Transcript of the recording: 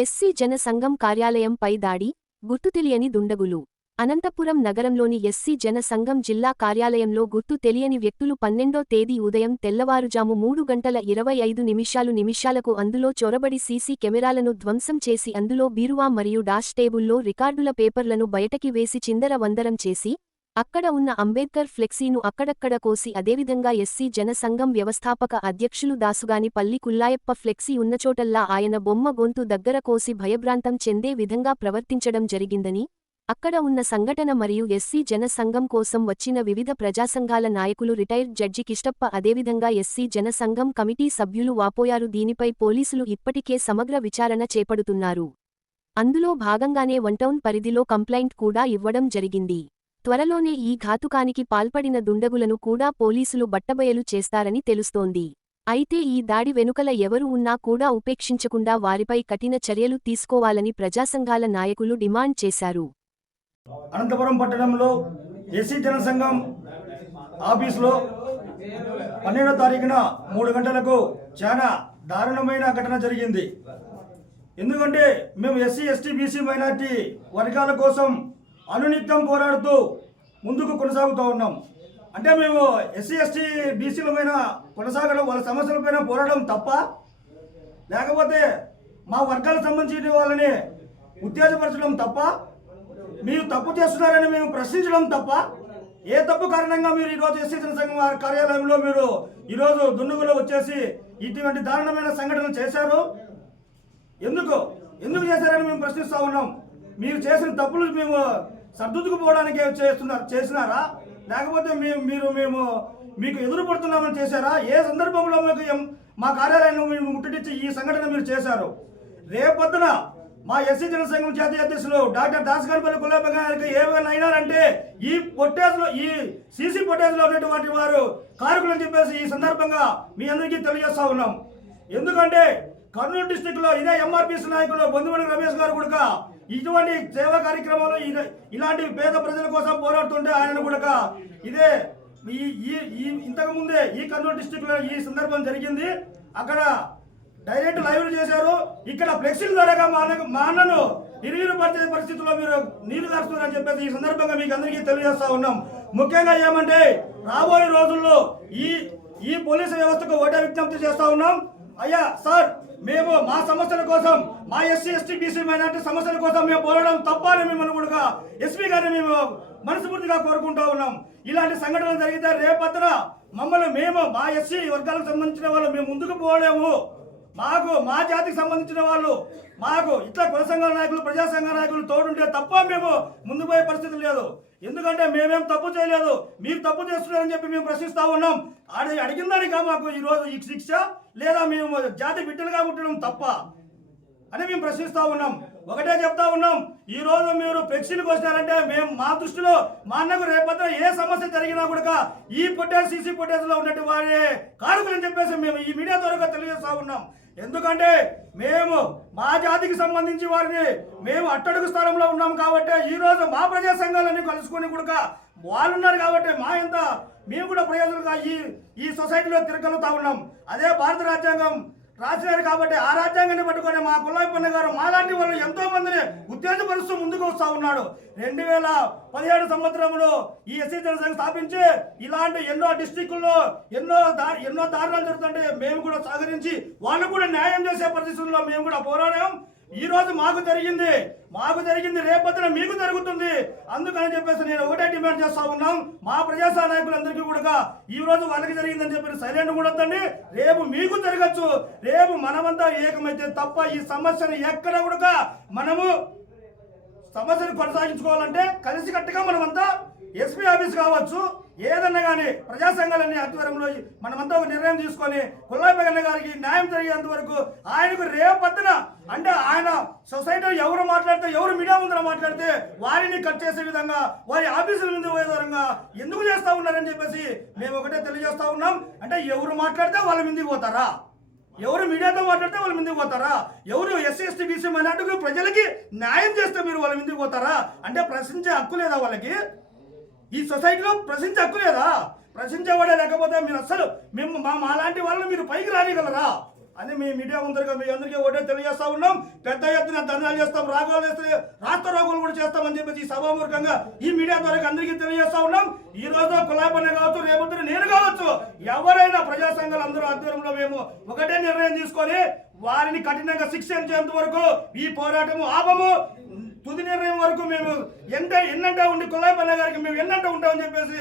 SC జన సంఘం కార్యాలయంపై దాడి, గుర్తు తెలియని దుండగులు. అనంతపురం నగరంలోని ఎస్సీ జన సంఘం జిల్లా కార్యాలయంలో గుర్తు తెలియని వ్యక్తులు 12వ తేదీ ఉదయం తెల్లవారుజాము 3:25 నిమిషాలకు అందులో చొరబడి సీసీ కెమెరాలను ధ్వంసం చేసి అందులో బీరువా మరియు డాష్ టేబుల్లో రికార్డుల పేపర్లను బయటకి వేసి చిందరవందరం చేసి, అక్కడ ఉన్న అంబేద్కర్ ఫ్లెక్సీను అక్కడక్కడ కోసి అదేవిధంగా ఎస్సీ జన సంఘం వ్యవస్థాపక అధ్యక్షులు దాసుగాని పల్లి కుల్లాయప్ప ఫ్లెక్సీ ఉన్నచోటల్లా ఆయన బొమ్మ గొంతు దగ్గర కోసి భయభ్రాంతం చెందే విధంగా ప్రవర్తించడం జరిగిందని, అక్కడ ఉన్న సంఘటన మరియు ఎస్సీ జన సంఘం కోసం వచ్చిన వివిధ ప్రజాసంఘాల నాయకులు రిటైర్డ్ జడ్జి కిష్టప్ప అదేవిధంగా ఎస్సీ జన సంఘం కమిటీ సభ్యులు వాపోయారు. దీనిపై పోలీసులు ఇప్పటికే సమగ్ర విచారణ చేపడుతున్నారు. అందులో భాగంగానే వన్టౌన్ పరిధిలో కంప్లైంట్ కూడా ఇవ్వడం జరిగింది. త్వరలోనే ఈ ఘాతుకానికి పాల్పడిన దుండగులను కూడా పోలీసులు బట్టబయలు చేస్తారని తెలుస్తోంది. అయితే ఈ దాడి వెనుకల ఎవరు ఉన్నా కూడా ఉపేక్షించకుండా వారిపై కఠిన చర్యలు తీసుకోవాలని ప్రజాసంఘాల నాయకులు డిమాండ్ చేశారు. అనంతపురం పట్టణంలో ఎస్సీ జన సంఘం ఆఫీసులో 12వ తారీఖున 3 గంటలకు చాలా దారుణమైన ఘటన జరిగింది. ఎందుకంటే మేము ఎస్సీ ఎస్టీ బీసీ మైనార్టీ వర్గాల కోసం అనునిత్యం పోరాడుతూ ముందుకు కొనసాగుతూ ఉన్నాం. అంటే మేము ఎస్సీ ఎస్టీ బీసీల పైన కొనసాగడం, వాళ్ళ సమస్యలపైన పోరాడడం తప్ప, లేకపోతే మా వర్గాలకు సంబంధించిన వాళ్ళని ఉత్తేజపరచడం తప్ప, మీరు తప్పు చేస్తున్నారని మేము ప్రశ్నించడం తప్ప, ఏ తప్పు కారణంగా మీరు ఈరోజు ఎస్సీ జన సంఘం కార్యాలయంలో మీరు ఈరోజు దుండుగులో వచ్చేసి ఇటువంటి దారుణమైన సంఘటనలు చేశారు? ఎందుకు చేశారని మేము ప్రశ్నిస్తూ ఉన్నాం. మీరు చేసిన తప్పులు మేము సర్దుకుపోవడానికి చేసినారా, లేకపోతే మేము మీకు ఎదురు పడుతున్నామని చేశారా? ఏ సందర్భంలో మీకు మా కార్యాలయాన్ని మేము ముట్టడించి ఈ సంఘటన మీరు చేశారు? రేపొద్దున మా ఎస్సీ జన సంఘం జాతీయ అధ్యక్షులు డాక్టర్ దాసుగాని పల్లి కుల్లాయప్ప గారికి ఏమైనా అయినారంటే ఈ సీసీ ఫుటేజ్లో ఉన్నటువంటి వారు కారకులని చెప్పేసి ఈ సందర్భంగా మీ అందరికీ తెలియజేస్తా ఉన్నాం. ఎందుకంటే కర్నూలు డిస్టిక్ లో ఇదే ఎంఆర్పీసీ నాయకులు బొందుమణి రమేష్ గారు కూడా ఇటువంటి సేవా కార్యక్రమాలు ఇలాంటి పేద ప్రజల కోసం పోరాడుతుంటే ఆయన కూడా ఇదే ఇంతకు ముందే ఈ కర్నూలు డిస్టిక్ లో ఈ సందర్భం జరిగింది. అక్కడ డైరెక్ట్ లైవ్ చేశారు. ఇక్కడ ఫ్లెక్సీల ద్వారా మా అన్నను నిర్వీర్యపరిచే పరిస్థితుల్లో మీరు నీరు కారుస్తున్నారని చెప్పేసి ఈ సందర్భంగా మీకు అందరికీ తెలియజేస్తా ఉన్నాం. ముఖ్యంగా ఏమంటే రాబోయే రోజుల్లో ఈ పోలీసు వ్యవస్థకు ఒకటే విజ్ఞప్తి చేస్తా ఉన్నాం. అయ్యా సార్, మేము మా సమస్యల కోసం, మా ఎస్సీ ఎస్టీ బీసీ మైనార్టీ సమస్యల కోసం మేము పోరాడడం తప్ప అని మిమ్మల్ని కూడా ఎస్పీ గారిని మేము మనస్ఫూర్తిగా కోరుకుంటూ ఉన్నాం. ఇలాంటి సంఘటనలు జరిగితే రేపొద్దున మేము మా ఎస్సీ వర్గాలకు సంబంధించిన వాళ్ళు మేము ముందుకు పోలేము. మా జాతికి సంబంధించిన వాళ్ళు మాకు ఇట్లా కుల సంఘాల నాయకులు, ప్రజా సంఘ నాయకులు తోడుంటే తప్ప మేము ముందుకు పోయే పరిస్థితి లేదు. ఎందుకంటే మేమేం తప్పు చేయలేదు, మీరు తప్పు చేస్తున్నారని చెప్పి మేము ప్రశ్నిస్తా ఉన్నాం. అడిగిన దానికా మాకు ఈరోజు ఈ శిక్ష, లేదా మేము జాతి బిడ్డలుగా పుట్టడం తప్ప అని మేము ప్రశ్నిస్తా ఉన్నాం. ఒకటే చెప్తా ఉన్నాం, ఈ రోజు మీరు ఫ్లెక్సీలకు వచ్చినారంటే మేము మా దృష్టిలో మా అన్నకు రేపొద్దున ఏ సమస్య జరిగినా కూడా ఈ ఫుటేజ్ సీసీ ఫుటేజ్ లో ఉన్నట్టు వారే కారకులని చెప్పేసి మేము ఈ మీడియా ద్వారా తెలియజేస్తా ఉన్నాం. ఎందుకంటే మేము మా జాతికి సంబంధించి వారిని మేము అట్టడుగు స్థానంలో ఉన్నాం కాబట్టి ఈ రోజు మా ప్రజా సంఘాలన్నీ కలుసుకొని కూడా వాళ్ళు ఉన్నారు కాబట్టి మేము కూడా ప్రయోజనంగా ఈ సొసైటీలో తిరగలుగుతా ఉన్నాం. అదే భారత రాజ్యాంగం రాసినారు కాబట్టి ఆ రాజ్యాంగాన్ని పట్టుకొని మా కుల్లాయప్పన్న గారు మాలాంటి వాళ్ళు ఎంతో మందిని ఉత్తేజపరుస్తూ ముందుకు వస్తూ ఉన్నాడు. 2017 సంవత్సరంలో ఈ ఎస్సీ జన సంఘం స్థాపించి ఇలాంటి ఎన్నో డిస్టిక్ల్లో ఎన్నో దారుణాలు జరుగుతుంటే మేము కూడా సహకరించి వాళ్ళు కూడా న్యాయం చేసే పరిస్థితుల్లో మేము కూడా పోరాడాం. ఈ రోజు మాకు జరిగింది రేపొద్దున మీకు జరుగుతుంది. అందుకని చెప్పేసి నేను ఒకటే డిమాండ్ చేస్తా ఉన్నాం, మా ప్రజాసభ నాయకులందరికీ కూడా ఈ రోజు వాళ్ళకి జరిగిందని చెప్పి సైలెంట్ కూడా వద్దండి. రేపు మీకు జరగచ్చు. రేపు మనమంతా ఏకమైతే తప్ప ఈ సమస్యను ఎక్కడ కూడా మనము సమస్యను కొనసాగించుకోవాలంటే కలిసికట్టుగా మనమంతా ఎస్పీ ఆఫీస్ కావచ్చు, ఏదన్నా కానీ ప్రజా సంఘాలన్నీ ఆధ్వర్యంలో మనమంతా ఒక నిర్ణయం తీసుకొని కుల్లాయప్పన్న గారికి న్యాయం జరిగేంత వరకు ఆయనకు రేపొద్దున అంటే ఆయన సొసైటీలో ఎవరు మాట్లాడితే, ఎవరు మీడియా ముందర మాట్లాడితే వారిని కట్ చేసే విధంగా, వారి ఆఫీసుల ముందు పోయే విధంగా ఎందుకు చేస్తా ఉన్నారని చెప్పేసి మేము ఒకటే తెలియజేస్తా ఉన్నాం. అంటే ఎవరు మాట్లాడితే వాళ్ళ ముందుకు పోతారా? ఎవరు మీడియాతో మాట్లాడితే వాళ్ళ ముందుకు పోతారా? ఎవరు ఎస్సీ ఎస్టీ బీసీ మైనార్టీ ప్రజలకి న్యాయం చేస్తే మీరు వాళ్ళ ముందుకు పోతారా? అంటే ప్రశ్నించే హక్కు లేదా వాళ్ళకి? ఈ సొసైటీలో ప్రశ్నించే హక్కు లేదా? ప్రశ్నించేవాడే లేకపోతే మీరు అసలు మాలాంటి వాళ్ళని మీరు పైకి రానిగలరా? అని మీ మీడియా ముందరగా మీ అందరికీ ఒకటే తెలియజేస్తా ఉన్నాం. పెద్ద ఎత్తున ధర్నాలు చేస్తాం, రాగోలు చేస్తే రాష్ట్ర రోగులు కూడా చేస్తామని చెప్పేసి సభామూర్ఖంగా ఈ మీడియా ద్వారా అందరికీ తెలియజేస్తా ఉన్నాం. ఈ రోజు కులాపన్న కావచ్చు, రేపొద్దున నేను కావచ్చు, ఎవరైనా ప్రజా సంఘాలు అందరూ ఆధ్వర్యంలో మేము ఒకటే నిర్ణయం తీసుకొని వారిని కఠినంగా శిక్షించేంత వరకు ఈ పోరాటము ఆపము. తుది నిర్ణయం వరకు మేము ఎన్నంటే ఉండి కులాపన్న గారికి మేము ఎన్నంటే ఉంటామని చెప్పేసి